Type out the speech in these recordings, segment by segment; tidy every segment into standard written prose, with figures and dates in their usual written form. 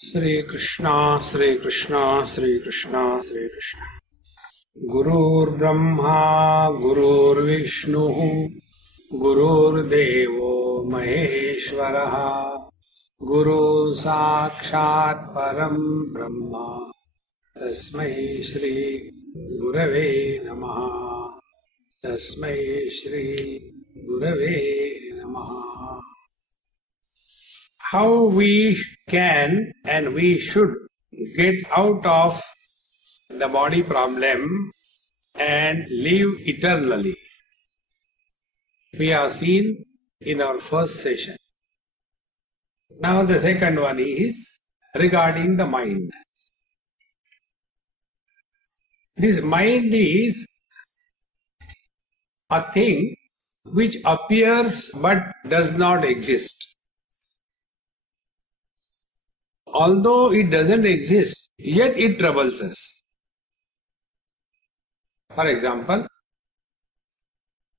Sri Krishna, Sri Krishna, Sri Krishna, Sri Krishna. Gurur Brahma, Gurur Vishnu, Gurur Devo Maheshwaraha, Guru Sakshat Param Brahma, Tasmai Shri Gurave Namaha, Tasmai Shri Gurave Namaha. How we can and we should get out of the body problem and live eternally. We have seen in our first session. Now the second one is regarding the mind. This mind is a thing which appears but does not exist. Although it doesn't exist, yet it troubles us. For example,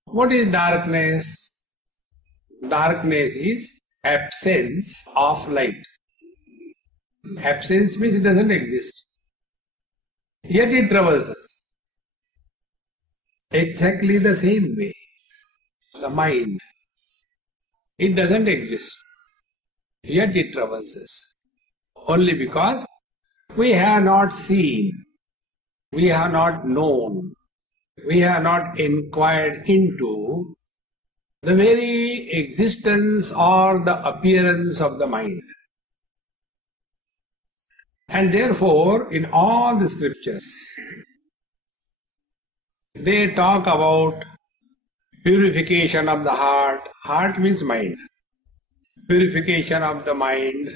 what is darkness? Darkness is absence of light. Absence means it doesn't exist. Yet it troubles us. Exactly the same way, the mind. It doesn't exist. Yet it troubles us. Only because we have not seen, we have not known, we have not inquired into the very existence or the appearance of the mind. And therefore, in all the scriptures, they talk about purification of the heart. Heart means mind. Purification of the mind,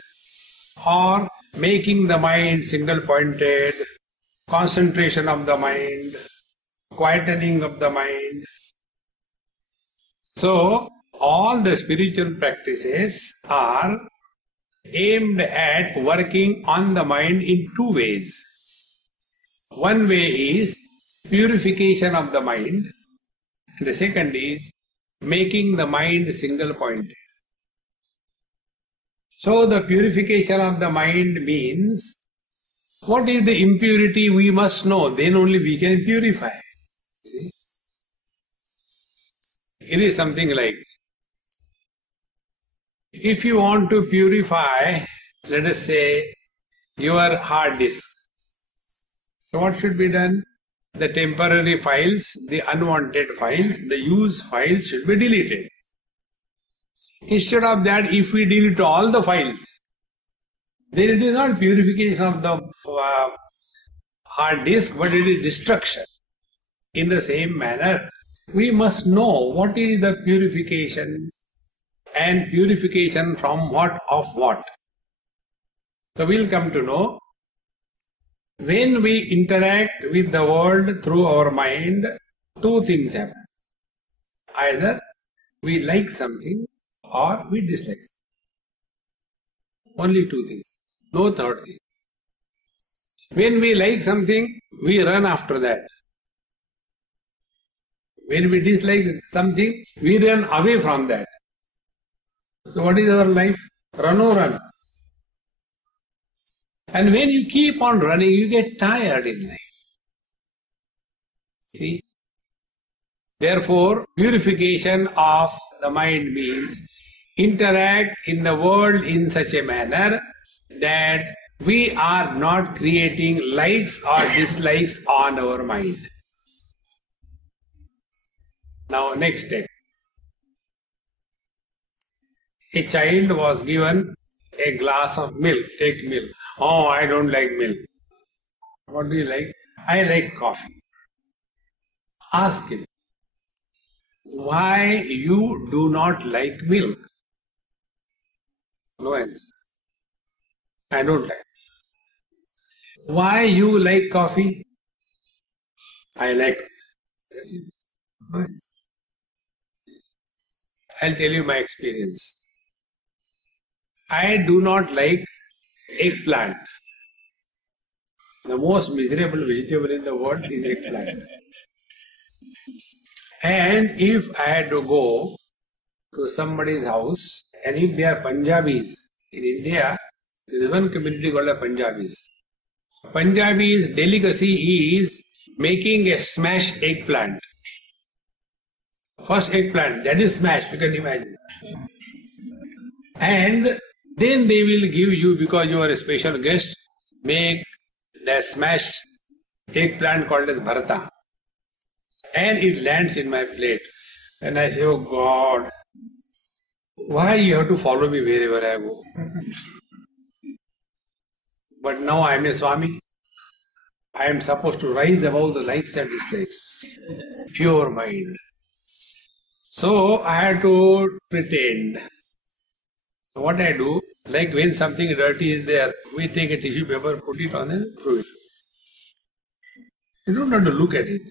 or making the mind single-pointed, concentration of the mind, quietening of the mind. So, all the spiritual practices are aimed at working on the mind in two ways. One way is purification of the mind, and the second is making the mind single-pointed. So the purification of the mind means, what is the impurity we must know, then only we can purify. See? It is something like, if you want to purify, let us say, your hard disk. So what should be done? The temporary files, the unwanted files, the used files should be deleted. Instead of that, if we delete all the files, then it is not purification of the hard disk, but it is destruction. In the same manner, we must know what is the purification, and purification from what of what. So we'll come to know, when we interact with the world through our mind, two things happen. Either we like something or we dislike something. Only two things. No third thing. When we like something, we run after that. When we dislike something, we run away from that. So what is our life? Run or run. And when you keep on running, you get tired in life. See? Therefore, purification of the mind means interact in the world in such a manner that we are not creating likes or dislikes on our mind. Now, next step. A child was given a glass of milk. Take milk. Oh, I don't like milk. What do you like? I like coffee. Ask him, why you do not like milk? No answer. I don't like. Why you like coffee? I like coffee. I'll tell you my experience. I do not like eggplant. The most miserable vegetable in the world is eggplant. And if I had to go to somebody's house, and if they are Punjabis in India, There is one community called the Punjabis. Punjabis' delicacy is making a smashed eggplant. First eggplant, that is smashed, you can imagine. And then they will give you, because you are a special guest, make the smashed eggplant called as bharata. And it lands in my plate. And I say, oh God, why you have to follow me wherever I go? But now I am a Swami. I am supposed to rise above the likes and dislikes. Pure mind. So I had to pretend. So what I do, like when something dirty is there, we take a tissue paper, put it on and throw it. You don't have to look at it.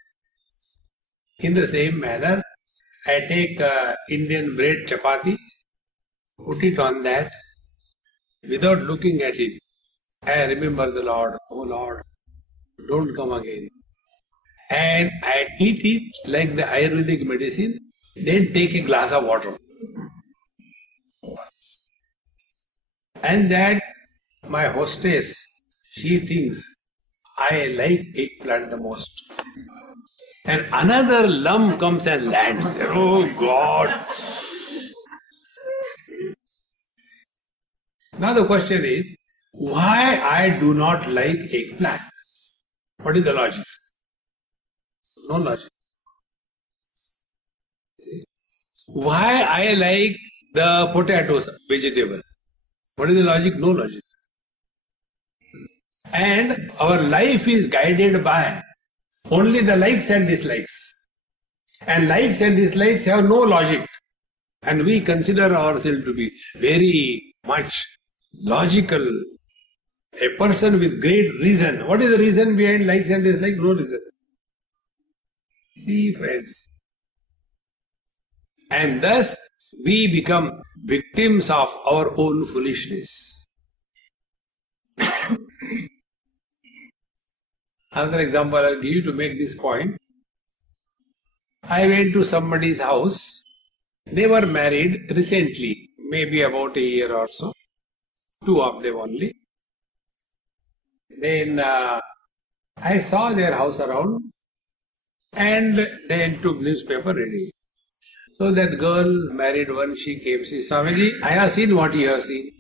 In the same manner, I take Indian bread chapati, put it on that, without looking at it. I remember the Lord, oh Lord, don't come again. And I eat it like the Ayurvedic medicine, then take a glass of water. And that my hostess, she thinks I like eggplant the most. And another lump comes and lands there. Oh God! Now the question is, why I do not like eggplant? What is the logic? No logic. Why I like the potatoes, vegetable? What is the logic? No logic. And our life is guided by only the likes and dislikes. And likes and dislikes have no logic. And we consider ourselves to be very much logical. A person with great reason. What is the reason behind likes and dislikes? No reason. See, friends. And thus we become victims of our own foolishness. Another example I'll give you to make this point. I went to somebody's house. They were married recently, maybe about a year or so. Two of them only. Then I saw their house around and they took newspaper reading. So that girl, married one, she came, she said, Swamiji, I have seen what you have seen.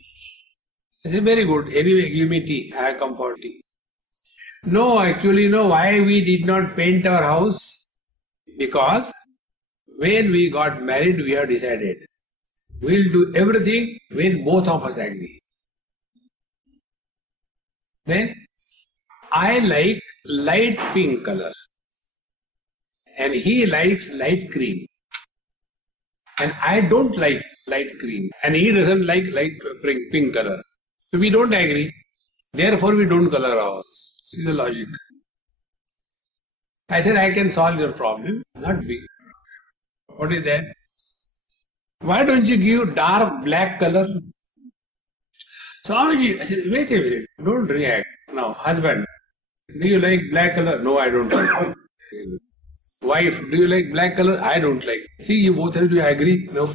I said, very good. Anyway, give me tea. I have come for tea. No, actually, no. Why we did not paint our house? Because when we got married, we have decided we'll do everything when both of us agree. Then I like light pink color and he likes light cream. And I don't like light cream and he doesn't like light pink color. So we don't agree. Therefore we don't color our house. See the logic. I said, I can solve your problem, not big. What is that? Why don't you give dark black color? Swamiji, I said, wait a minute, don't react. Now, husband, do you like black color? No, I don't like. Wife, do you like black color? I don't like. See, you both of you agree? No.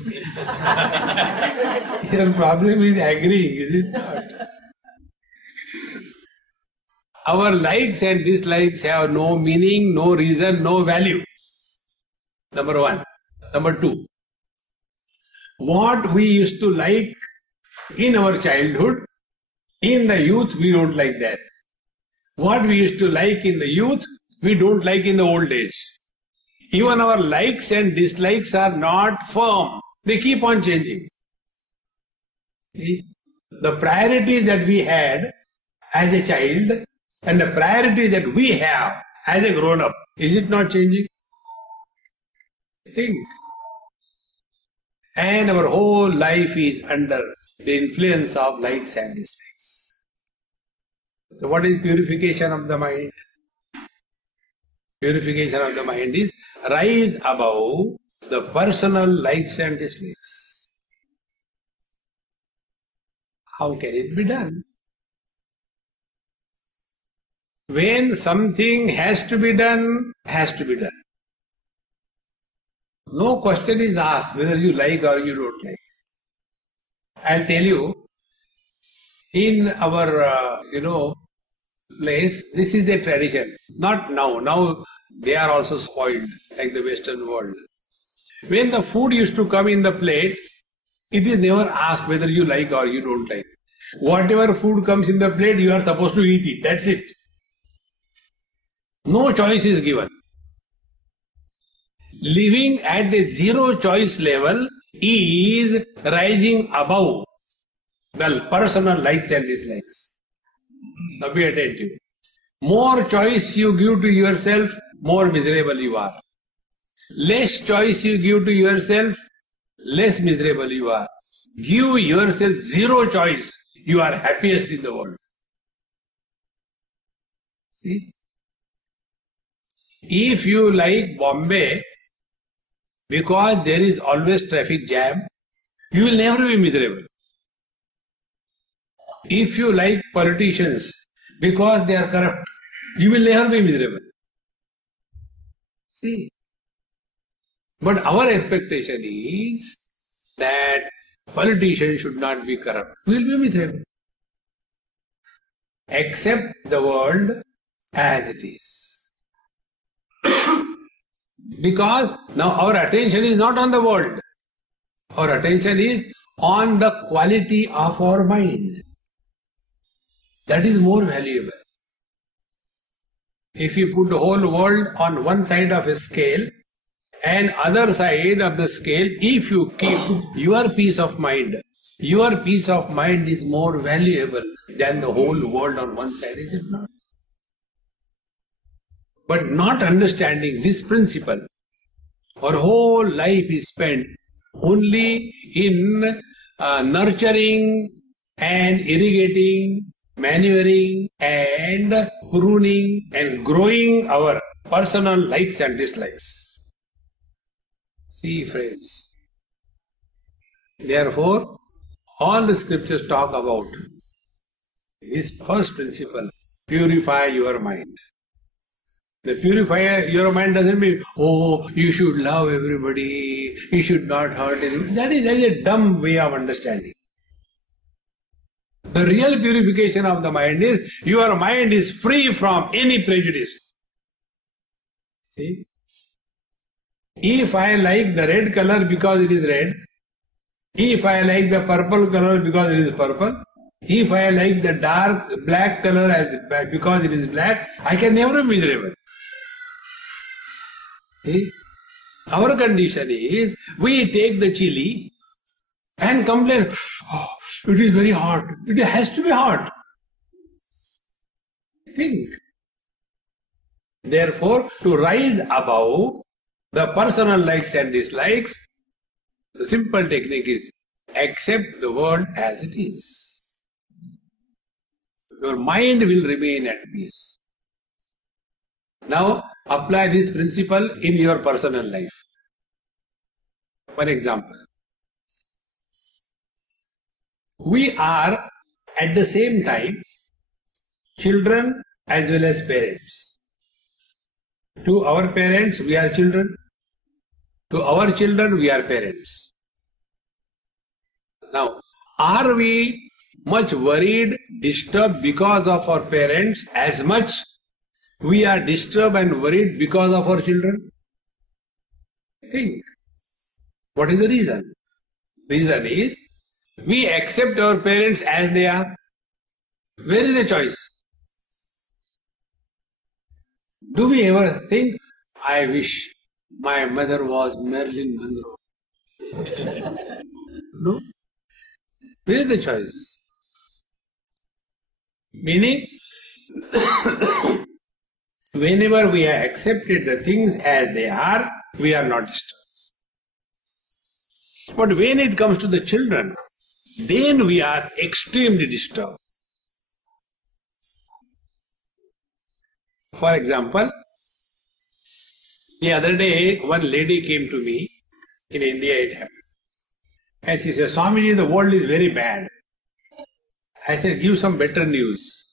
Your problem is agreeing, is it not? Our likes and dislikes have no meaning, no reason, no value. Number one. Number two. What we used to like in our childhood, in the youth, we don't like that. What we used to like in the youth, we don't like in the old age. Even our likes and dislikes are not firm. They keep on changing. See? The priority that we had as a child and the priority that we have as a grown-up, is it not changing? Think. And our whole life is under the influence of likes and dislikes. So what is purification of the mind? Purification of the mind is rise above the personal likes and dislikes. How can it be done? When something has to be done, has to be done. No question is asked whether you like or you don't like. I'll tell you, In our, place, this is the tradition. Not now. Now they are also spoiled, like the Western world. When the food used to come in the plate, it is never asked whether you like or you don't like. Whatever food comes in the plate, you are supposed to eat it. That's it. No choice is given. Living at a zero choice level is rising above the personal likes and dislikes. Now be attentive. More choice you give to yourself, more miserable you are. Less choice you give to yourself, less miserable you are. Give yourself zero choice, you are happiest in the world. See? If you like Bombay, because there is always traffic jam, you will never be miserable. If you like politicians, because they are corrupt, you will never be miserable. See? But our expectation is that politicians should not be corrupt. We will be miserable. Accept the world as it is. Because now our attention is not on the world. Our attention is on the quality of our mind. That is more valuable. If you put the whole world on one side of a scale and other side of the scale, if you keep your peace of mind is more valuable than the whole world on one side, is it not? But not understanding this principle, our whole life is spent only in nurturing and irrigating, manuring and pruning and growing our personal likes and dislikes. See, friends, therefore, all the scriptures talk about this first principle, purify your mind. The purify your mind doesn't mean, oh, you should love everybody, you should not hurt anyone. That is a dumb way of understanding. The real purification of the mind is, your mind is free from any prejudice. See? If I like the red color because it is red, if I like the purple color because it is purple, if I like the dark black color because it is black, I can never be miserable. See? Our condition is, we take the chili and complain, oh, it is very hot. It has to be hot. Think. Therefore, to rise above the personal likes and dislikes, the simple technique is accept the world as it is. Your mind will remain at peace. Now, apply this principle in your personal life. For example, we are at the same time children as well as parents. To our parents, we are children. To our children, we are parents. Now, are we much worried, disturbed because of our parents as much we are disturbed and worried because of our children? Think. What is the reason? Reason is, we accept our parents as they are. Where is the choice? Do we ever think, I wish my mother was Marilyn Monroe? No. Where is the choice? Meaning, whenever we have accepted the things as they are, we are not disturbed. But when it comes to the children, then we are extremely disturbed. For example, the other day one lady came to me, in India it happened, and she said, Swamiji, the world is very bad. I said, give some better news.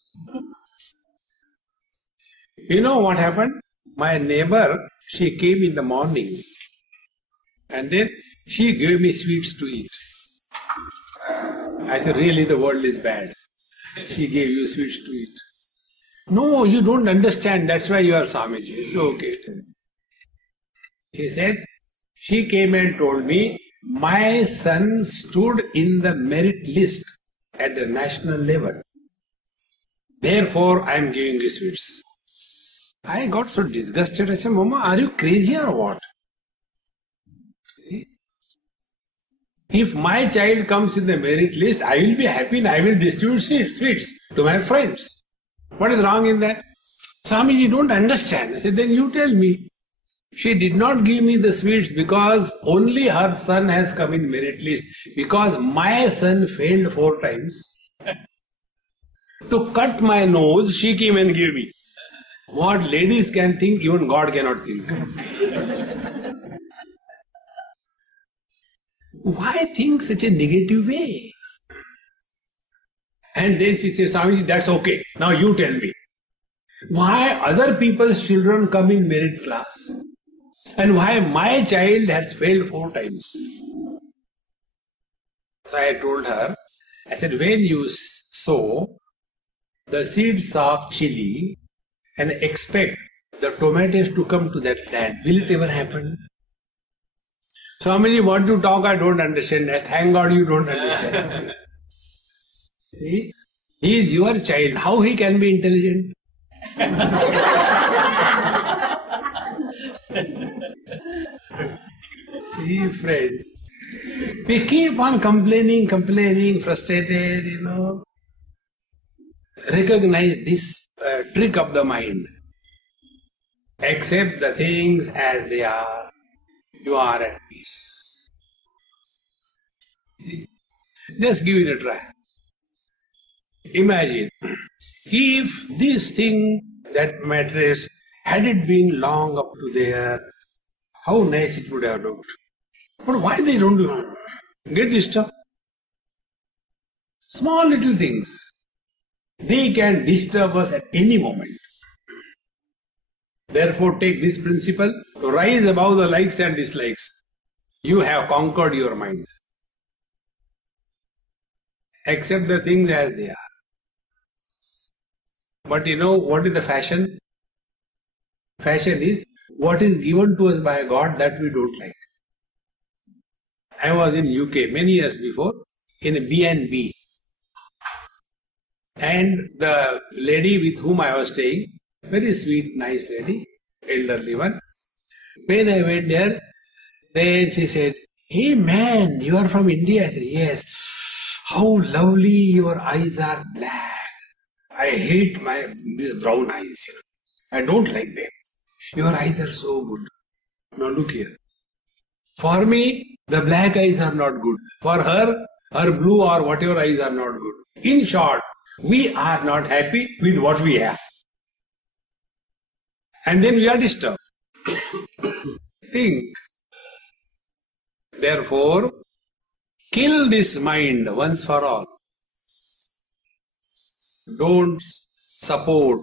You know what happened? My neighbor, she came in the morning and then she gave me sweets to eat. I said, really the world is bad. She gave you sweets to eat. No, you don't understand. That's why you are Swamiji. Okay. He said, she came and told me, my son stood in the merit list at the national level. Therefore, I am giving you sweets. I got so disgusted. I said, Mama, are you crazy or what? See? If my child comes in the merit list, I will be happy and I will distribute sweets to my friends. What is wrong in that? Swamiji, you don't understand. I said, then you tell me. She did not give me the sweets because only her son has come in merit list. Because my son failed 4 times. To cut my nose, she came and gave me. What ladies can think, even God cannot think. Why think such a negative way? And then she says, Swamiji, that's okay. Now you tell me. Why other people's children come in merit class? And why my child has failed 4 times? So I told her, I said, when you sow the seeds of chili and expect the tomatoes to come to that land, will it ever happen? Swamiji, what you talk, I don't understand. Thank God you don't understand. See? He is your child. How he can be intelligent? See, friends, we keep on complaining, frustrated, Recognize this trick of the mind. Accept the things as they are. You are at peace. Just give it a try. Imagine, if this thing, that mattress, had it been long up to there, how nice it would have looked. But why they don't get disturbed? Small little things. They can disturb us at any moment. Therefore, take this principle, rise above the likes and dislikes. You have conquered your mind. Accept the things as they are. But what is the fashion? Fashion is what is given to us by God that we don't like. I was in UK many years before in a B&B. And the lady with whom I was staying, very sweet, nice lady, elderly one. When I went there, then she said, hey man, you are from India? I said, yes. How lovely your eyes are black. I hate these brown eyes. I don't like them. Your eyes are so good. Now look here. For me, the black eyes are not good. For her, her blue or whatever eyes are not good. In short, we are not happy with what we have. And then we are disturbed. Think. Therefore, kill this mind once for all. Don't support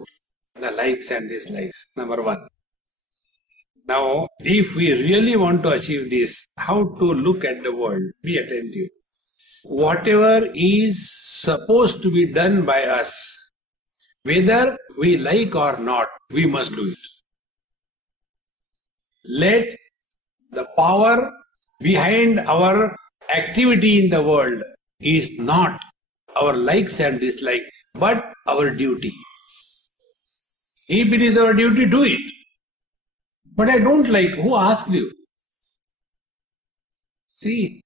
the likes and dislikes. Number 1. Now, if we really want to achieve this, how to look at the world? Be attentive. Whatever is supposed to be done by us, whether we like or not, we must do it. Let the power behind our activity in the world is not our likes and dislikes, but our duty. If it is our duty, do it. But I don't like. Who asked you? See,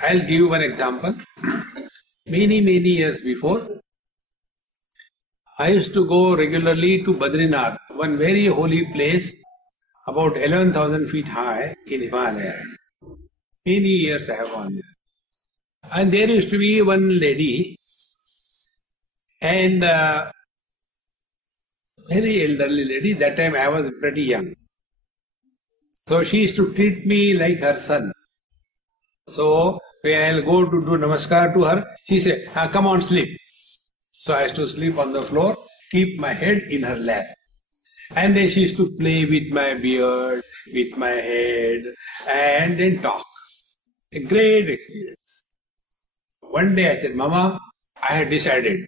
I'll give you one example. Many years before, I used to go regularly to Badrinath, one very holy place, about 11,000 feet high in Himalayas. Many years I have gone there. And there used to be one lady, and very elderly lady. That time I was pretty young. So she used to treat me like her son. So when I'll go to do namaskar to her, she said, come on, sleep. So I used to sleep on the floor, keep my head in her lap. And then she used to play with my beard, with my head, and then talk. A great experience. One day I said, Mama, I had decided,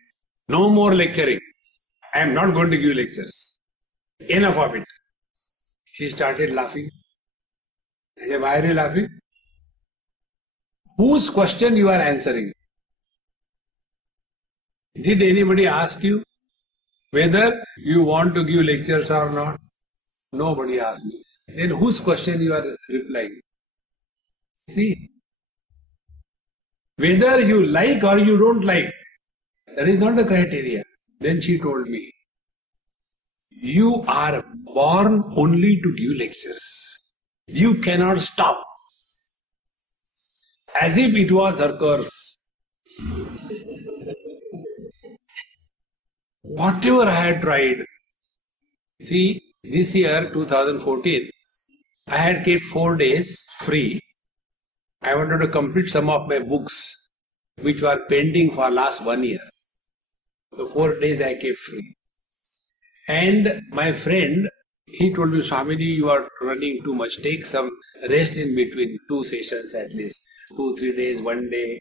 no more lecturing. I am not going to give lectures. Enough of it. She started laughing. I said, why are you laughing? Whose question you are answering? Did anybody ask you whether you want to give lectures or not? Nobody asked me. Then whose question you are replying? See, whether you like or you don't like, that is not the criteria. Then she told me, you are born only to give lectures. You cannot stop. As if it was her curse. Whatever I had tried. See, this year, 2014, I had kept 4 days free. I wanted to complete some of my books which were pending for last 1 year. So 4 days I kept free. And my friend, he told me, Swamiji, you are running too much. Take some rest in between 2 sessions at least. 2-3 days, 1 day.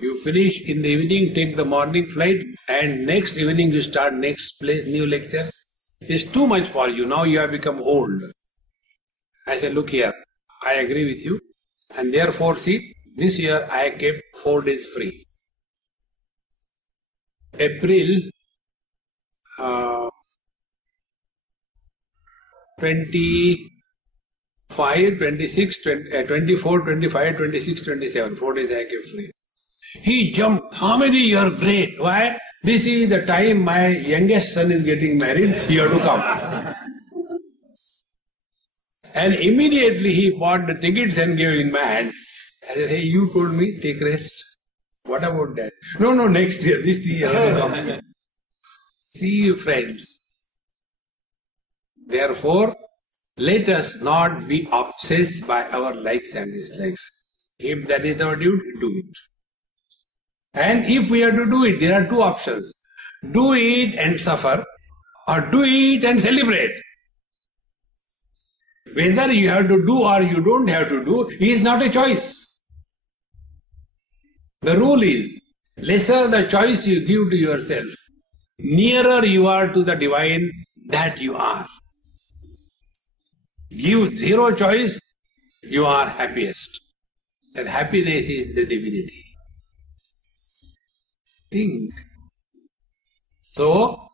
You finish in the evening, take the morning flight, and next evening you start next place, new lectures. It's too much for you. Now you have become old. I said, look here, I agree with you. And therefore, see, this year I kept 4 days free. April 25, 26, 24, 25, 26, 27. 4 days I kept free. He jumped. Swamiji, you are great. Why? This is the time my youngest son is getting married. You have to come. And immediately he bought the tickets and gave in my hand. I said, hey, you told me, take rest. What about that? No, next year. This year I have to come. See you, friends. Therefore, let us not be obsessed by our likes and dislikes. If that is our duty, do it. And if we have to do it, there are 2 options. Do it and suffer, or do it and celebrate. Whether you have to do or you don't have to do is not a choice. The rule is, lesser the choice you give to yourself, nearer you are to the divine that you are. Give 0 choice, you are happiest. And happiness is the divinity. Think. So,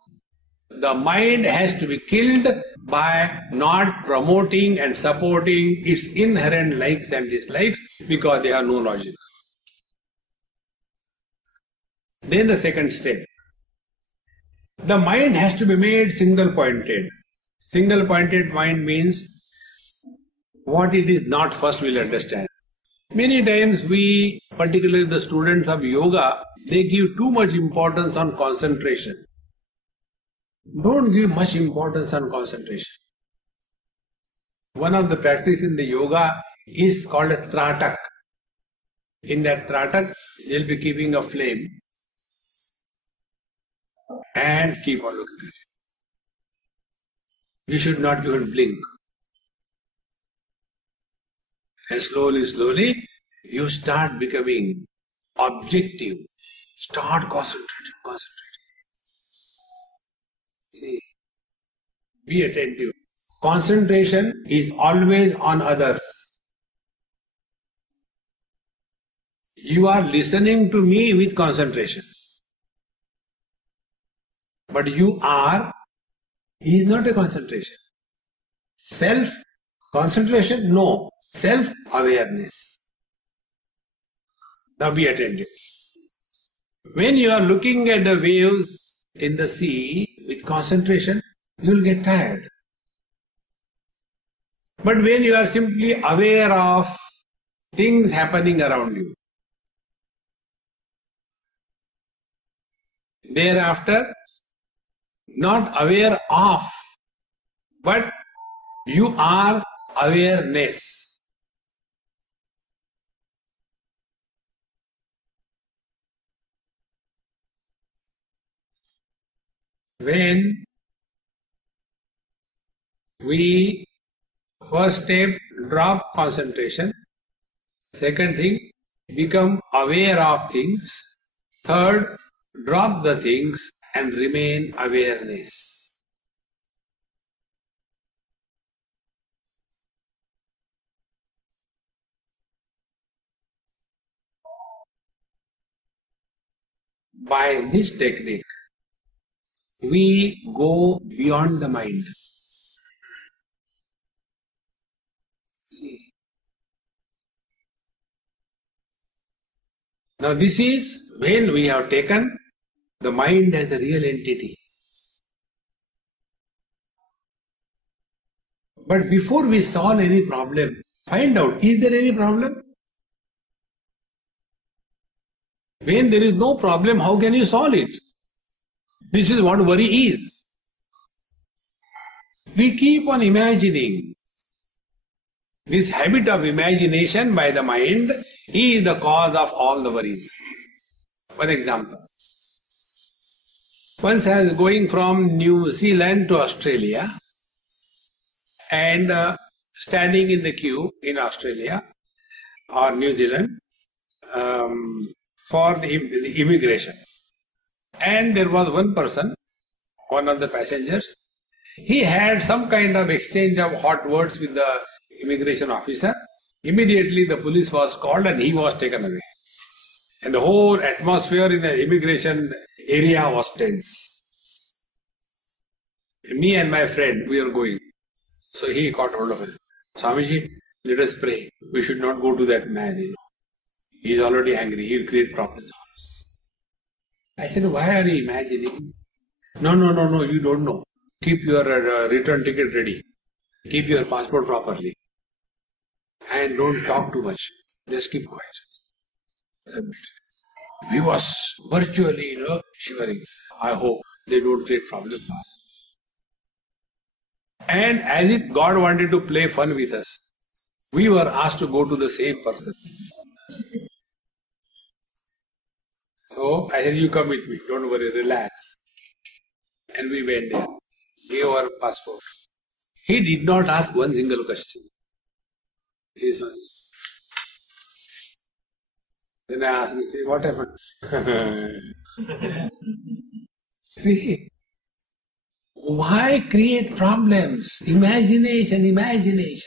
the mind has to be killed by not promoting and supporting its inherent likes and dislikes because they have no logic. Then the second step. The mind has to be made single-pointed. Single-pointed mind means what it is not first we'll understand. Many times we, particularly the students of yoga, they give too much importance on concentration. Don't give much importance on concentration. One of the practice in the yoga is called a tratak. In that tratak, they'll be keeping a flame and keep on looking at it. You should not even blink. And slowly, you start becoming objective. Start concentrating. See, be attentive. Concentration is always on others. You are listening to me with concentration. But you are is not a concentration. Self-concentration? No. Self-awareness. Now be attentive. When you are looking at the waves in the sea with concentration, you will get tired. But when you are simply aware of things happening around you, thereafter, not aware of, but you are awareness. When we first step drop concentration, second thing become aware of things, Third, drop the things and remain awareness. By this technique, we go beyond the mind. See. Now this is when we have taken the mind as the real entity. But before we solve any problem, find out, is there any problem? When there is no problem, how can you solve it? This is what worry is. We keep on imagining. This habit of imagination by the mind is the cause of all the worries. For example, once I was going from New Zealand to Australia and standing in the queue in Australia or New Zealand for the immigration. And there was one person, one of the passengers, he had some kind of exchange of hot words with the immigration officer. Immediately the police was called and he was taken away. And the whole atmosphere in the immigration area was tense. Me and my friend, we are going. So he caught hold of him. Swamiji, let us pray. We should not go to that man, He is already angry. He will create problems for us. I said, why are you imagining? No, you don't know. Keep your return ticket ready. Keep your passport properly. And don't talk too much. Just keep quiet. He was virtually, shivering. I hope they don't create problems for us. And as if God wanted to play fun with us, we were asked to go to the same person. So I said, you come with me, don't worry, relax. And we went there, gave our passport. He did not ask one single question. He said, then I asked him, what happened? See, why create problems? Imagination.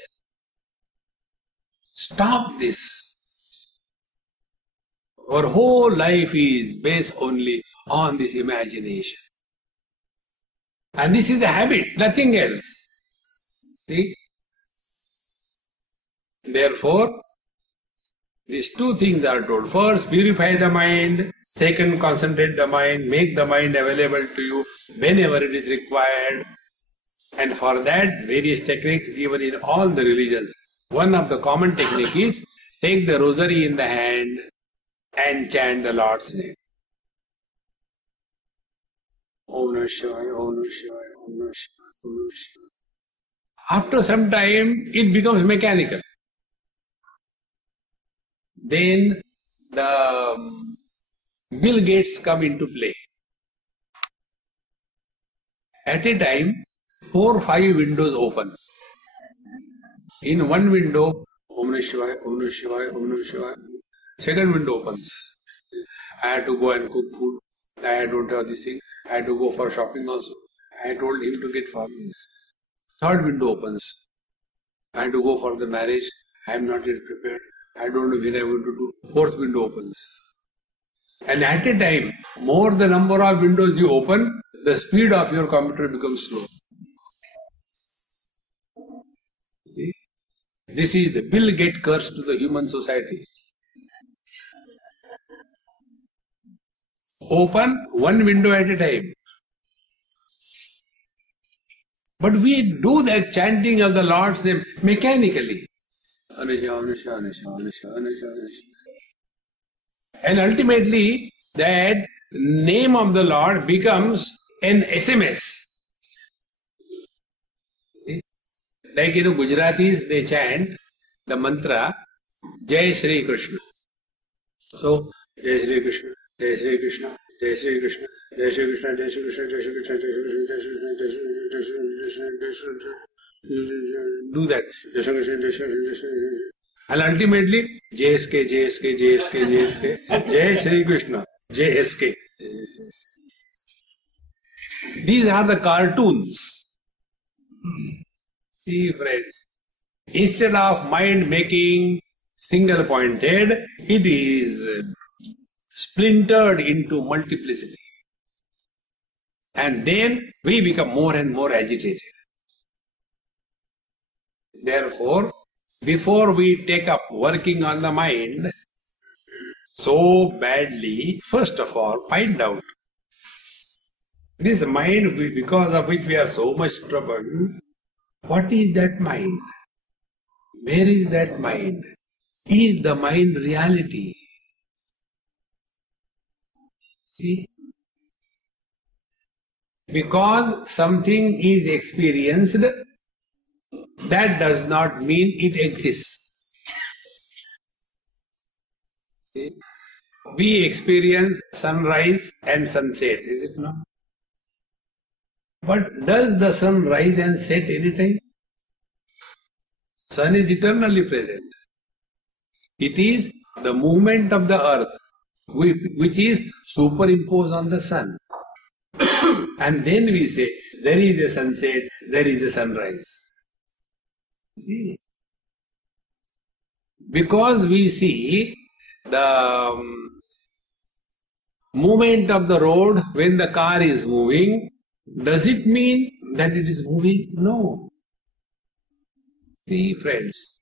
Stop this. Our whole life is based only on this imagination. And this is the habit, nothing else. See? Therefore, these two things are told. First, purify the mind. Second, concentrate the mind. Make the mind available to you whenever it is required. And for that, various techniques given in all the religions. One of the common technique is, take the rosary in the hand and chant the Lord's name. Om Namah Shivaya, Om Namah Shivaya, Om Namah Shivaya, Om Namah Shivaya. After some time, it becomes mechanical. Then the Bill Gates come into play. At a time, 4 or 5 windows open. In one window, Om Namah Shivaya, Om Namah Shivaya, Om Namah Shivaya. Second window opens. I had to go and cook food. I don't have this thing. I had to go for shopping also. I told him to get farming. Third window opens. I had to go for the marriage. I am not yet prepared. I don't know when I want to do. Fourth window opens. And at a time, more the number of windows you open, the speed of your computer becomes slow. See? This is the Bill Gates curse to the human society. Open one window at a time. But we do that chanting of the Lord's name mechanically. And ultimately, that name of the Lord becomes an SMS. See? Like Gujaratis, they chant the mantra Jai Shri Krishna. So, Jai Shri Krishna, Jai Shri Krishna, Jai Shri Krishna, Jai Shri Krishna, Jai Shri Krishna, Jai Shri Krishna, Jai Shri Krishna, Jai Shri Krishna, Jai Shri Krishna, Jai Shri Krishna. Do that. Jai Shri Krishna, Jai Shri Krishna, Jai Shri Krishna. And ultimately, JSK, JSK, JSK, JSK, Jai Shri Krishna. JSK. These are the cartoons. See, friends, instead of mind making single pointed, it is splintered into multiplicity. And then we become more and more agitated. Therefore, before we take up working on the mind so badly, first of all, find out this mind because of which we are so much troubled. What is that mind? Where is that mind? Is the mind reality? See? Because something is experienced, that does not mean it exists. See? We experience sunrise and sunset, is it not? But does the sun rise and set anytime? Sun is eternally present. It is the movement of the earth which is superimposed on the sun. And then we say, there is a sunset, there is a sunrise. See? Because we see the movement of the road when the car is moving, does it mean that it is moving? No. See, friends.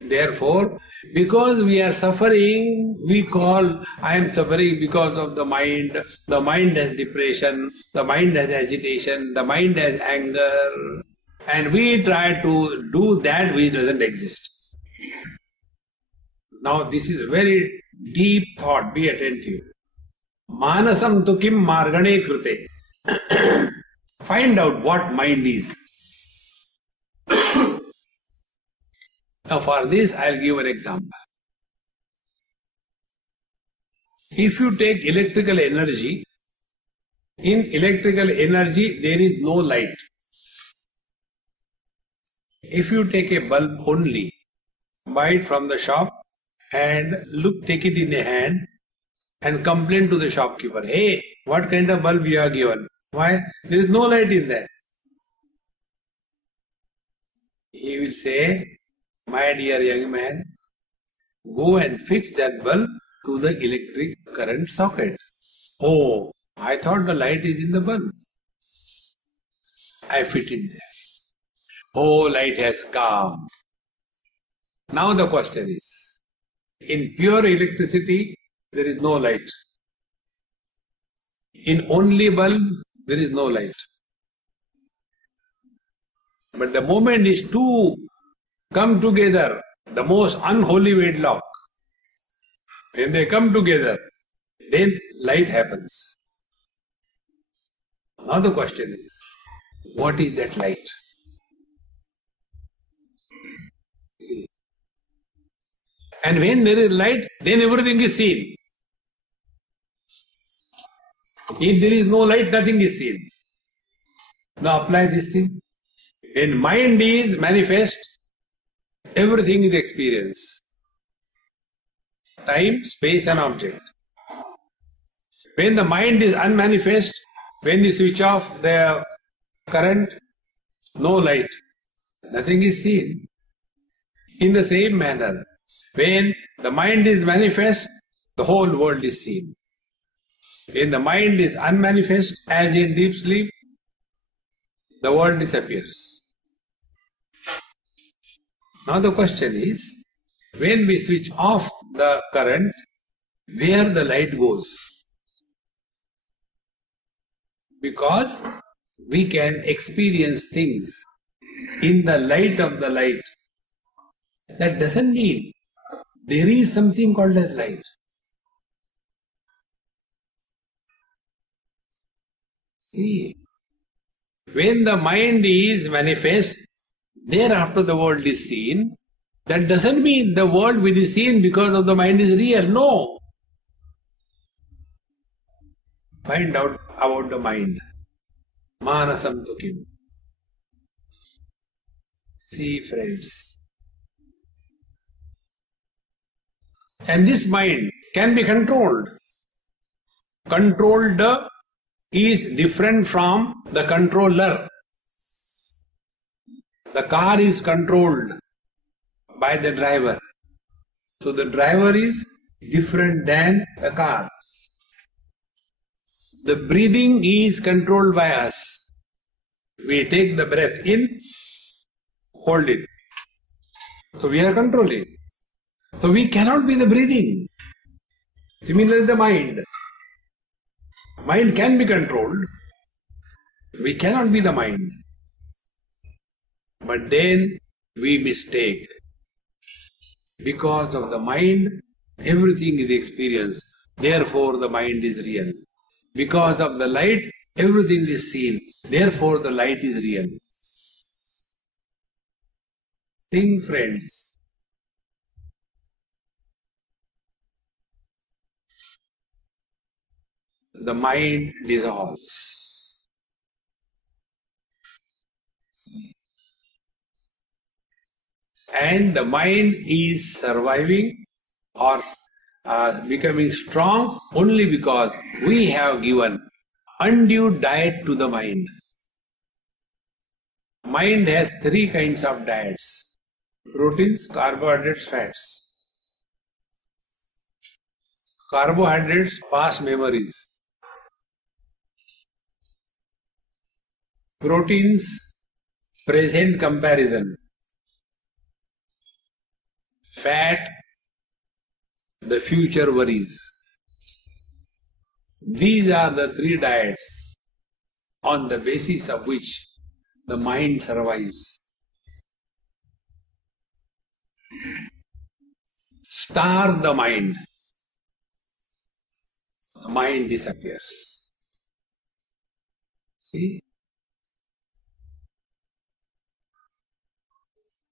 Therefore, because we are suffering, we call, I am suffering because of the mind has depression, the mind has agitation, the mind has anger, and we try to do that which doesn't exist. Now this is a very deep thought, be attentive. Manasam tu kim margane krute. Find out what mind is. Now for this I will give an example. If you take electrical energy, in electrical energy there is no light. If you take a bulb only, buy it from the shop and take it in a hand and complain to the shopkeeper, hey, what kind of bulb you are given? Why? There is no light in that. He will say, my dear young man, go and fix that bulb to the electric current socket. Oh, I thought the light is in the bulb. I fit it there. Oh, light has come. Now the question is, in pure electricity, there is no light. In only bulb, there is no light. But the moment these two come together, the most unholy wedlock, when they come together, then light happens. Now the question is, what is that light? And when there is light, then everything is seen. If there is no light, nothing is seen. Now apply this thing. When mind is manifest, everything is experience. Time, space and object. When the mind is unmanifest, when you switch off the current, no light, nothing is seen. In the same manner, when the mind is manifest, the whole world is seen. When the mind is unmanifest, as in deep sleep, the world disappears. Now the question is, when we switch off the current, where the light goes? Because we can experience things in the light of the light. That doesn't mean there is something called as light. See, when the mind is manifest, thereafter the world is seen. That doesn't mean the world will be seen because of the mind is real. No. Find out about the mind. Manasam tu kim. See, friends. And this mind can be controlled. Controlled is different from the controller. The car is controlled by the driver. So the driver is different than the car. The breathing is controlled by us. We take the breath in, hold it. So we are controlling. So we cannot be the breathing. Similarly, the mind. Mind can be controlled. We cannot be the mind. But then we mistake. Because of the mind, everything is experienced. Therefore, the mind is real. Because of the light, everything is seen. Therefore, the light is real. Think, friends. The mind dissolves. And the mind is surviving or becoming strong only because we have given undue diet to the mind. Mind has three kinds of diets: proteins, carbohydrates, fats. Carbohydrates, past memories. Proteins, present comparison. Fat, the future worries. These are the three diets on the basis of which the mind survives. Starve the mind disappears. See?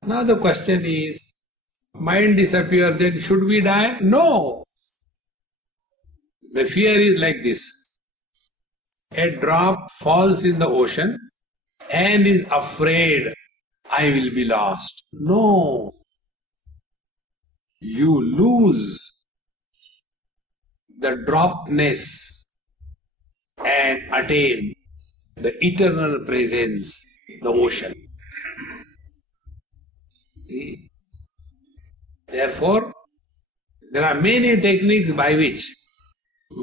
Now the question is, mind disappears, then should we die? No. The fear is like this. A drop falls in the ocean and is afraid, I will be lost. No. You lose the dropness and attain the eternal presence, the ocean. See? Therefore, there are many techniques by which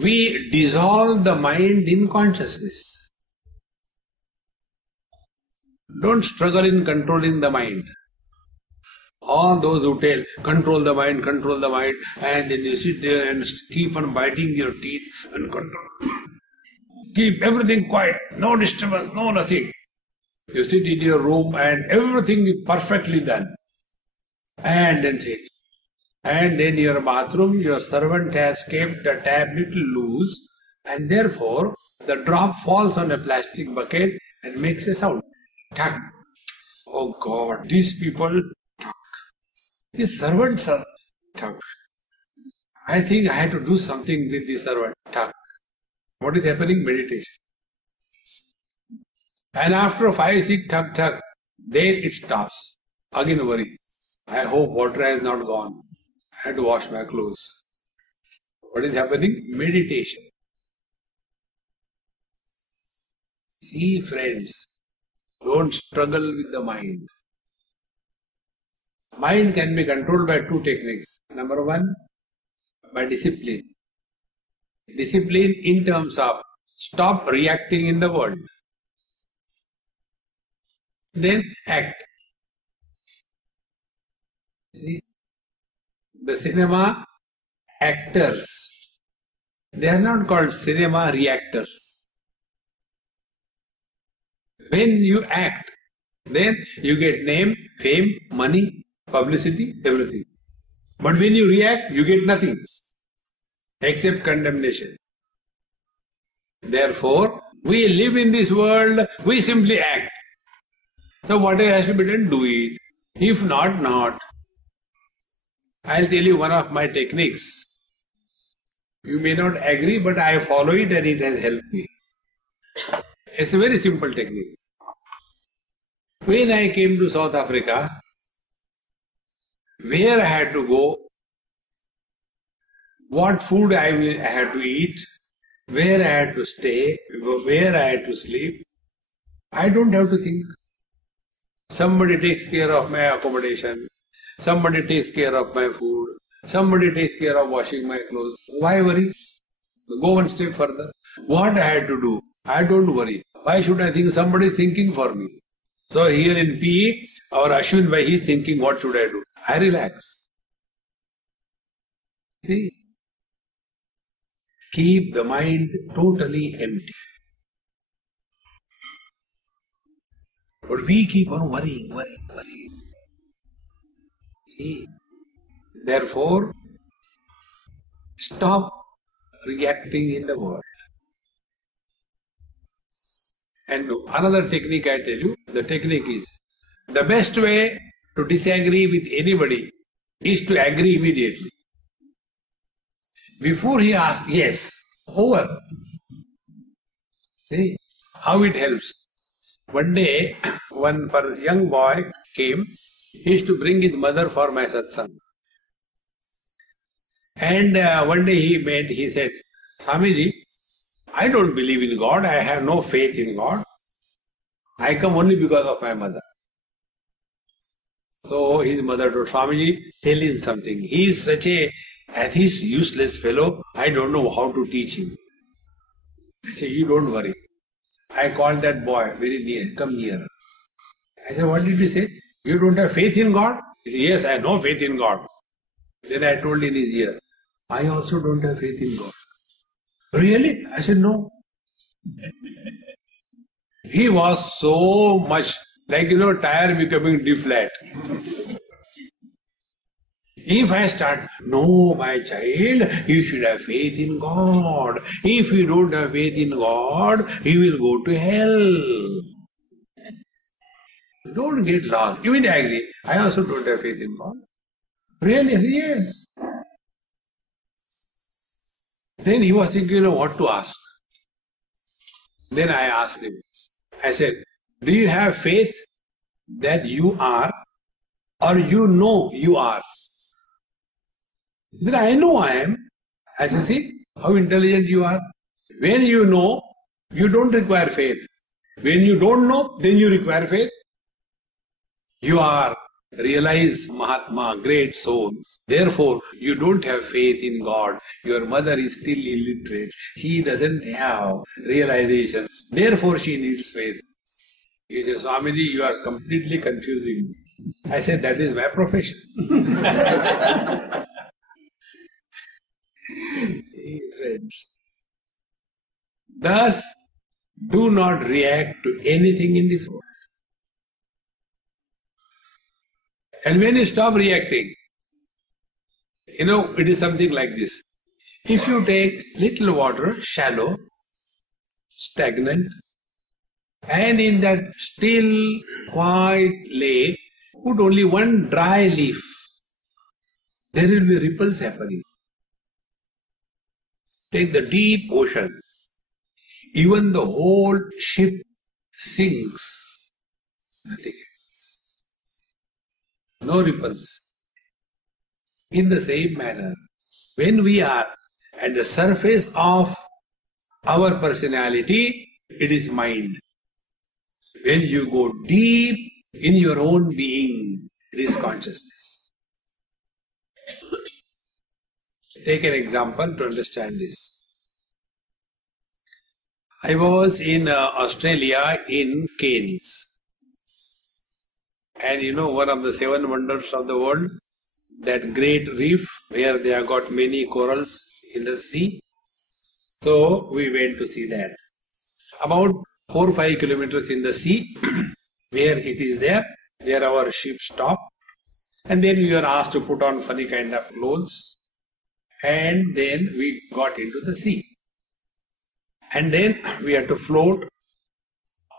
we dissolve the mind in consciousness. Don't struggle in controlling the mind. All those who tell, control the mind, and then you sit there and keep on biting your teeth and control. Keep everything quiet, no disturbance, no nothing. You sit in your room and everything is perfectly done. And then sit. And in your bathroom, your servant has kept the tap little loose, and therefore the drop falls on a plastic bucket and makes a sound. Tuck. Oh God, these people tuck. These servants are tuck. I think I have to do something with this servant. Tuck. What is happening? Meditation. And after 5, 6 tuck, then it stops. Again worry. I hope water has not gone. I had to wash my clothes. What is happening? Meditation. See, friends, don't struggle with the mind. Mind can be controlled by two techniques. Number one, by discipline. Discipline in terms of stop reacting in the world. Then act. See? The cinema actors, they are not called cinema reactors. When you act, then you get name, fame, money, publicity, everything. But when you react, you get nothing except condemnation. Therefore, we live in this world, we simply act. So whatever has to be done, do it. If not, not. I'll tell you one of my techniques. You may not agree, but I follow it and it has helped me. It's a very simple technique. When I came to South Africa, where I had to go, what food I had to eat, where I had to stay, where I had to sleep. I don't have to think. Somebody takes care of my accommodation. Somebody takes care of my food. Somebody takes care of washing my clothes. Why worry? Go one step further. What I had to do, I don't worry. Why should I think somebody is thinking for me? So here in PE, our Ashwin Bhai, he is thinking, what should I do? I relax. See? Keep the mind totally empty. But we keep on worrying. See? Therefore, stop reacting in the world. And another technique I tell you, the technique is, the best way to disagree with anybody is to agree immediately. Before he asks, yes, over. See how it helps. One day, one young boy came, he used to bring his mother for my satsang. And one day he said, Swamiji, I don't believe in God, I have no faith in God. I come only because of my mother. So his mother told Swamiji, tell him something. He is such a atheist, useless fellow, I don't know how to teach him. I said, you don't worry. I called that boy very near, come near. I said, what did you say? You don't have faith in God? He said, yes, I have no faith in God. Then I told in his ear, I also don't have faith in God. Really? I said, no. He was so much like, tire becoming D-flat. If I start, no, my child, you should have faith in God. If you don't have faith in God, you will go to hell. Don't get lost. You will agree. I also don't have faith in God. Really? I said, yes. Then he was thinking, what to ask. Then I asked him. I said, do you have faith that you are, or you know you are? He said, I know I am. I said, see how intelligent you are. When you know, you don't require faith. When you don't know, then you require faith. You are realized Mahatma, great soul. Therefore, you don't have faith in God. Your mother is still illiterate. She doesn't have realization. Therefore, she needs faith. He says, Swamiji, you are completely confusing me. I said, that is my profession. Friends. Thus, do not react to anything in this world. And when you stop reacting, it is something like this. If you take little water, shallow, stagnant, and in that still, quiet lake, put only one dry leaf, there will be ripples happening. Take the deep ocean, even the whole ship sinks. Nothing happens. No ripples. In the same manner, when we are at the surface of our personality, it is mind. When you go deep in your own being, it is consciousness. Take an example to understand this. I was in Australia in Cairns. And one of the 7 wonders of the world, that great reef where they have got many corals in the sea. So we went to see that. About 4 or 5 kilometers in the sea, where it is there our ship stopped. And then we were asked to put on funny kind of clothes. And then we got into the sea. And then we had to float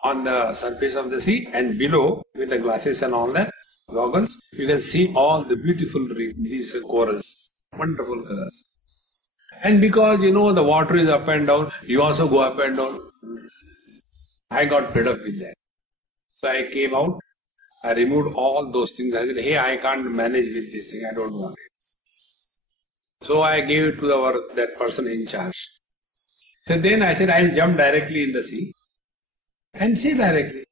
on the surface of the sea, and below, with the glasses and all that, goggles, you can see all the beautiful reef, these corals, wonderful colors. And because the water is up and down, you also go up and down. I got fed up with that. So I came out, I removed all those things. I said, hey, I can't manage with this thing, I don't want it. So I gave it to that person in charge. So then I said, I'll jump directly in the sea and see directly.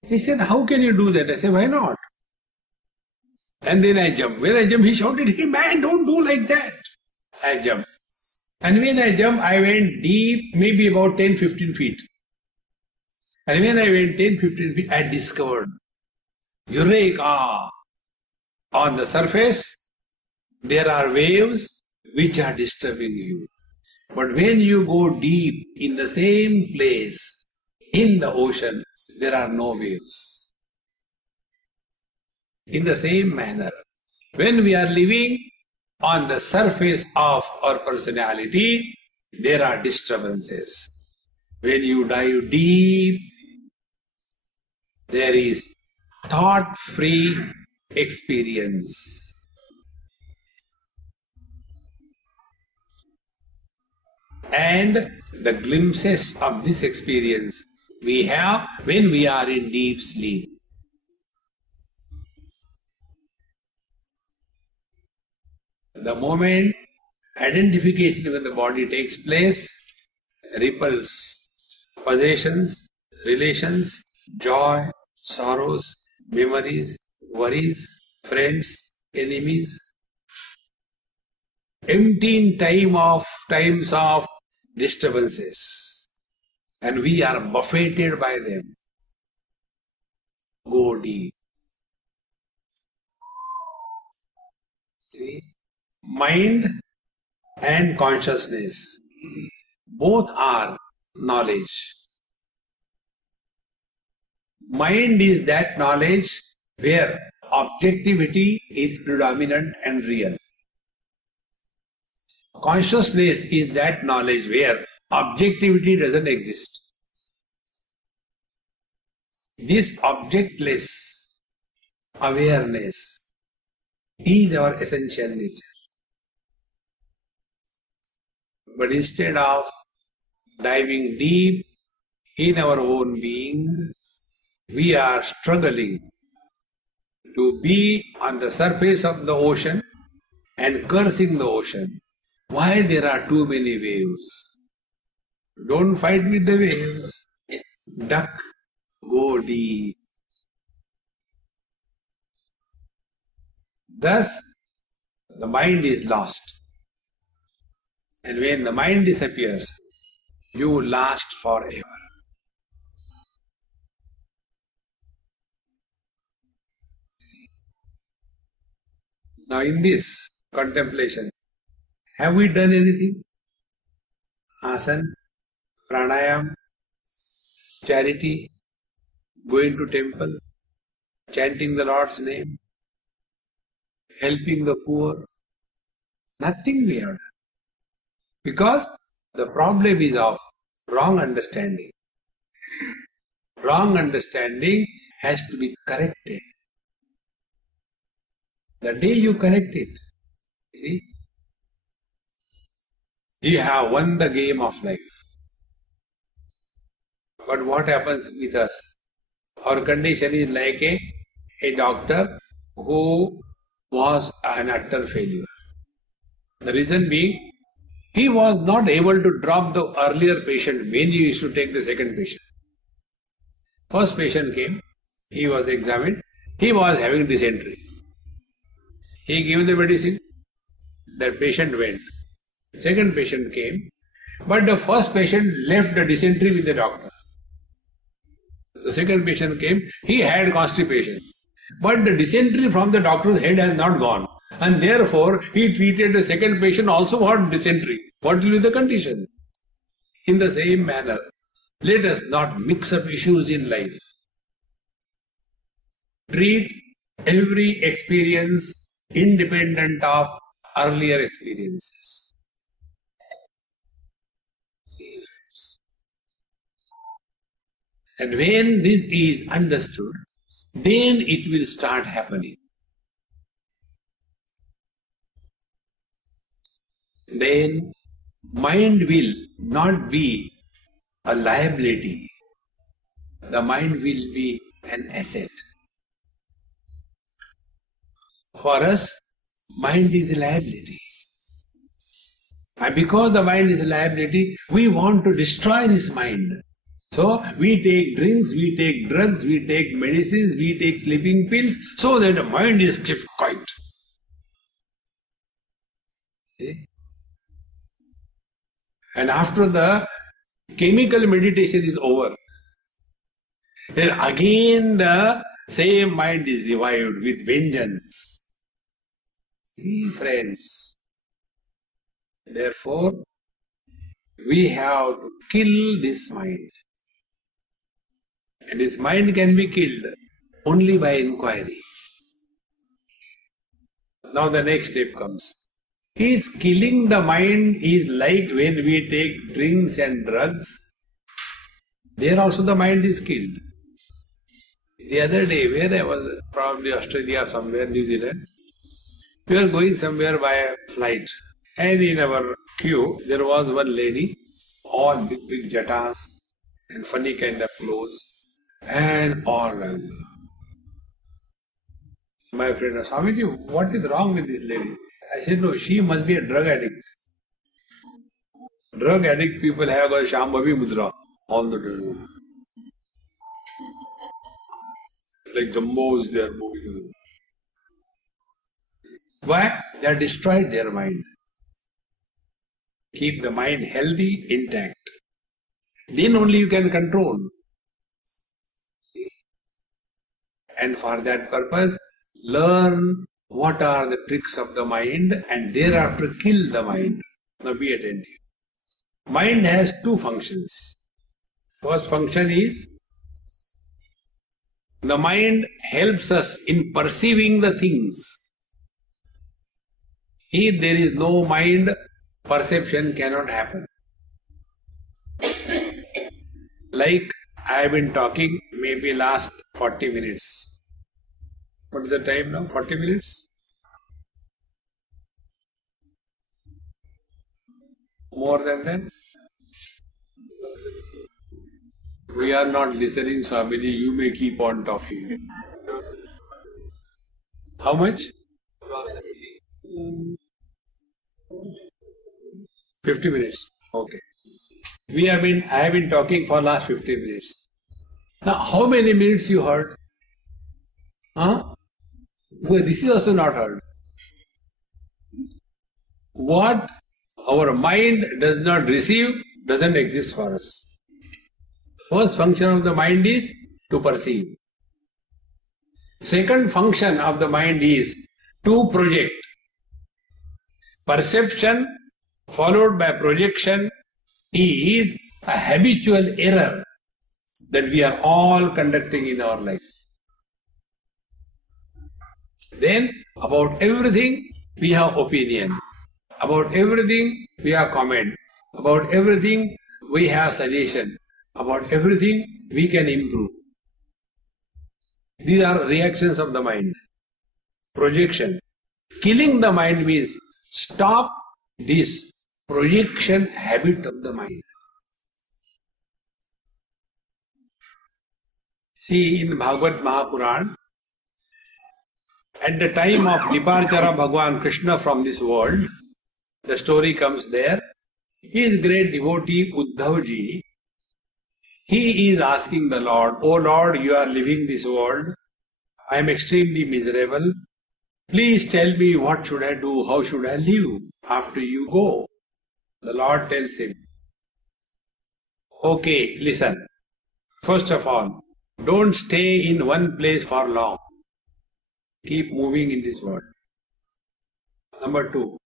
He said, how can you do that? I said, why not? And then I jumped. When I jumped, he shouted, hey man, don't do like that. I jumped. And when I jumped, I went deep, maybe about 10-15 feet. And when I went 10-15 feet, I discovered, Eureka! On the surface, there are waves which are disturbing you. But when you go deep in the same place, in the ocean, there are no waves. In the same manner, when we are living on the surface of our personality, there are disturbances. When you dive deep, there is thought-free experience. And the glimpses of this experience we have when we are in deep sleep. The moment identification with the body takes place, ripples, possessions, relations, joy, sorrows, memories, worries, friends, enemies, emptying times of disturbances, and we are buffeted by them. Go deep. See? Mind and consciousness, both are knowledge. Mind is that knowledge where objectivity is predominant and real. Consciousness is that knowledge where objectivity doesn't exist. This objectless awareness is our essential nature. But instead of diving deep in our own being, we are struggling to be on the surface of the ocean and cursing the ocean. Why there are too many waves? Don't fight with the waves. Duck, go deep. Thus, the mind is lost. And when the mind disappears, you last forever. Now in this contemplation, have we done anything? Asana, pranayam, charity, going to temple, chanting the Lord's name, helping the poor. Nothing we have done. Because the problem is of wrong understanding. Wrong understanding has to be corrected. The day you correct it, see, you have won the game of life. But what happens with us? Our condition is like a doctor who was an utter failure. The reason being, he was not able to drop the earlier patient when he used to take the second patient. First patient came, he was examined, he was having dysentery. He gave the medicine, that patient went. Second patient came, but the first patient left the dysentery with the doctor. The second patient came, he had constipation. But the dysentery from the doctor's head has not gone. And therefore, he treated the second patient also for dysentery. What will be the condition? In the same manner, let us not mix up issues in life. Treat every experience independent of earlier experiences. See, friends. And when this is understood, then it will start happening. Then mind will not be a liability. The mind will be an asset. For us, mind is a liability. And because the mind is a liability, we want to destroy this mind. So we take drinks, we take drugs, we take medicines, we take sleeping pills, so that the mind is kept quiet. See? And after the chemical meditation is over, then again the same mind is revived with vengeance. See, friends, therefore we have to kill this mind. And this mind can be killed only by inquiry. Now the next step comes. Is killing the mind is like when we take drinks and drugs. There also the mind is killed. The other day, where I was, probably Australia, somewhere, New Zealand, we were going somewhere by a flight. And in our queue, there was one lady, all big jatas and funny kind of clothes. And all. My friend, Swamiji, what is wrong with this lady? I said, no, she must be a drug addict. Drug addict people have a Shambhavi Mudra all the time. Like jumbos, they are moving. Why? They have destroyed their mind. Keep the mind healthy, intact. Then only you can control. And for that purpose, learn what are the tricks of the mind and thereafter kill the mind. Now be attentive. Mind has two functions. First function is, the mind helps us in perceiving the things. If there is no mind, perception cannot happen. Like I have been talking maybe last 40 minutes. What is the time now? 40 minutes? More than that? We are not listening, Swamiji. You may keep on talking. How much? 50 minutes. Okay. I have been talking for last 50 minutes. Now, how many minutes you heard? Huh? Well, this is also not heard. What our mind does not receive doesn't exist for us. First function of the mind is to perceive. Second function of the mind is to project. Perception followed by projection is a habitual error that we are all conducting in our life. Then, about everything we have opinion. About everything we have comment. About everything we have suggestion. About everything we can improve. These are reactions of the mind. Projection. Killing the mind means stop this projection habit of the mind. See, in Bhagavad Mahapuran, at the time of departure of Bhagavan Krishna from this world, the story comes there. His great devotee Uddhavji, he is asking the Lord, "O Lord, you are leaving this world. I am extremely miserable. Please tell me what should I do, how should I live after you go?" The Lord tells him, "Okay, listen. First of all, don't stay in one place for long. Keep moving in this world. Number two,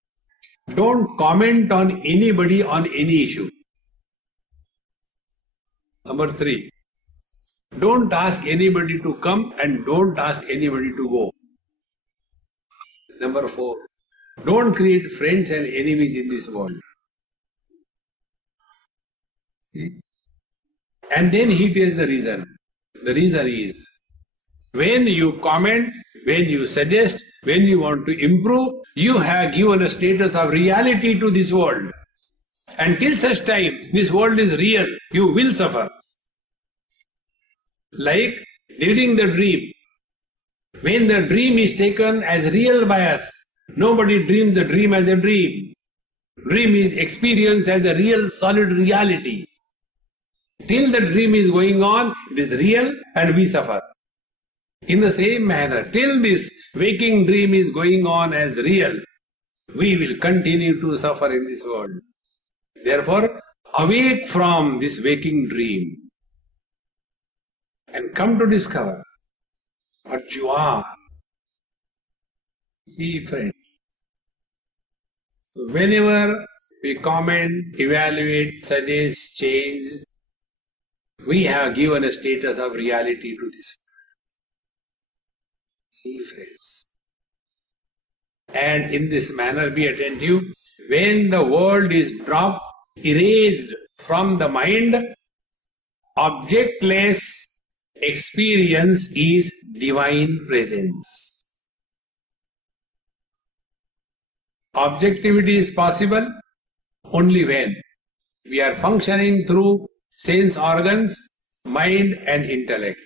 don't comment on anybody on any issue. Number three, don't ask anybody to come and don't ask anybody to go. Number four, don't create friends and enemies in this world." See? And then he tells the reason. The reason is, when you comment, when you suggest, when you want to improve, you have given a status of reality to this world. Until such time this world is real, you will suffer. Like during the dream, when the dream is taken as real by us, nobody dreams the dream as a dream. Dream is experienced as a real solid reality. Till the dream is going on, it is real and we suffer. In the same manner, till this waking dream is going on as real, we will continue to suffer in this world. Therefore, awake from this waking dream and come to discover what you are. See, friends, so whenever we comment, evaluate, suggest, change, we have given a status of reality to this. See, friends. And in this manner, be attentive. When the world is dropped, erased from the mind, objectless experience is divine presence. Objectivity is possible only when we are functioning through sense organs, mind and intellect.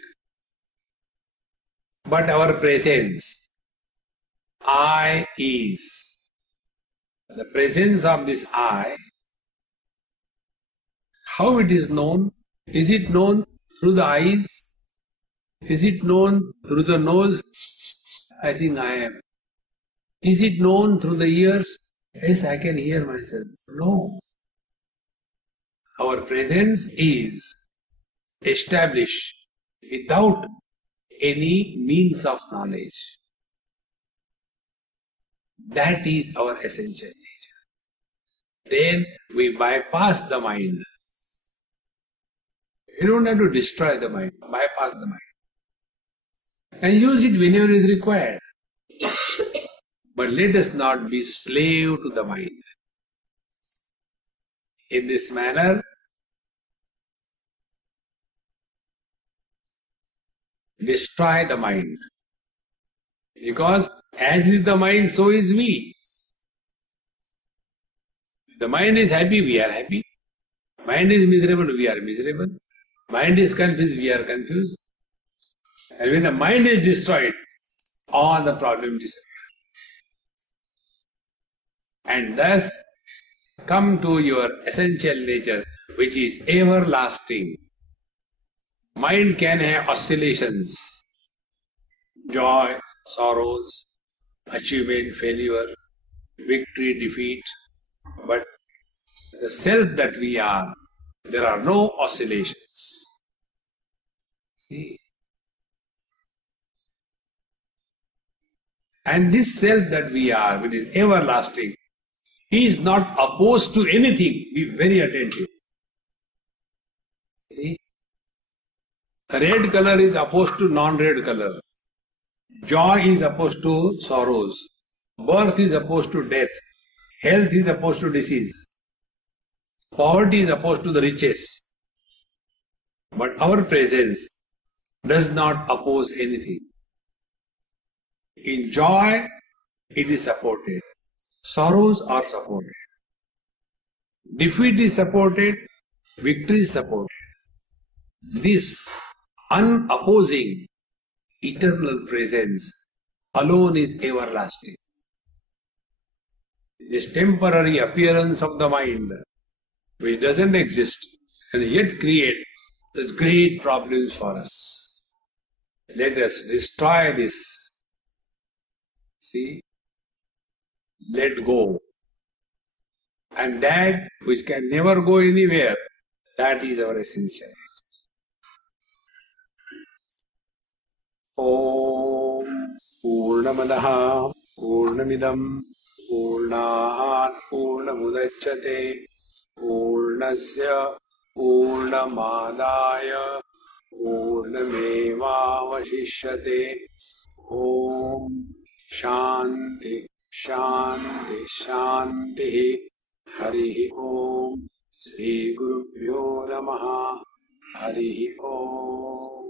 But our presence, I is. The presence of this I, how it is known? Is it known through the eyes? Is it known through the nose? I think I am. Is it known through the ears? Yes, I can hear myself. No. Our presence is established without any means of knowledge. That is our essential nature. Then we bypass the mind. You don't have to destroy the mind, bypass the mind. And use it whenever it is required. But let us not be slave to the mind. In this manner, destroy the mind. Because as is the mind, so is we. If the mind is happy, we are happy. Mind is miserable, we are miserable. Mind is confused, we are confused. And when the mind is destroyed, all the problems disappear. And thus come to your essential nature, which is everlasting. Mind can have oscillations, joy, sorrows, achievement, failure, victory, defeat. But the self that we are, there are no oscillations. See? And this self that we are, which is everlasting, is not opposed to anything. Be very attentive. See? Red color is opposed to non-red color. Joy is opposed to sorrows. Birth is opposed to death. Health is opposed to disease. Poverty is opposed to the riches. But our presence does not oppose anything. In joy, it is supported. Sorrows are supported. Defeat is supported. Victory is supported. This unopposing eternal presence alone is everlasting. This temporary appearance of the mind, which doesn't exist and yet create the great problems for us. Let us destroy this. See? Let go. And that which can never go anywhere, that is our essential. Om Purnamadaha Purnamidam Purnat Purnamudachyate Purnasya Purnamadaya Purnamevavashishyate. Om Shanti Shanti Shanti. Hari Om. Sri Gurubhyo Namaha. Hari Om.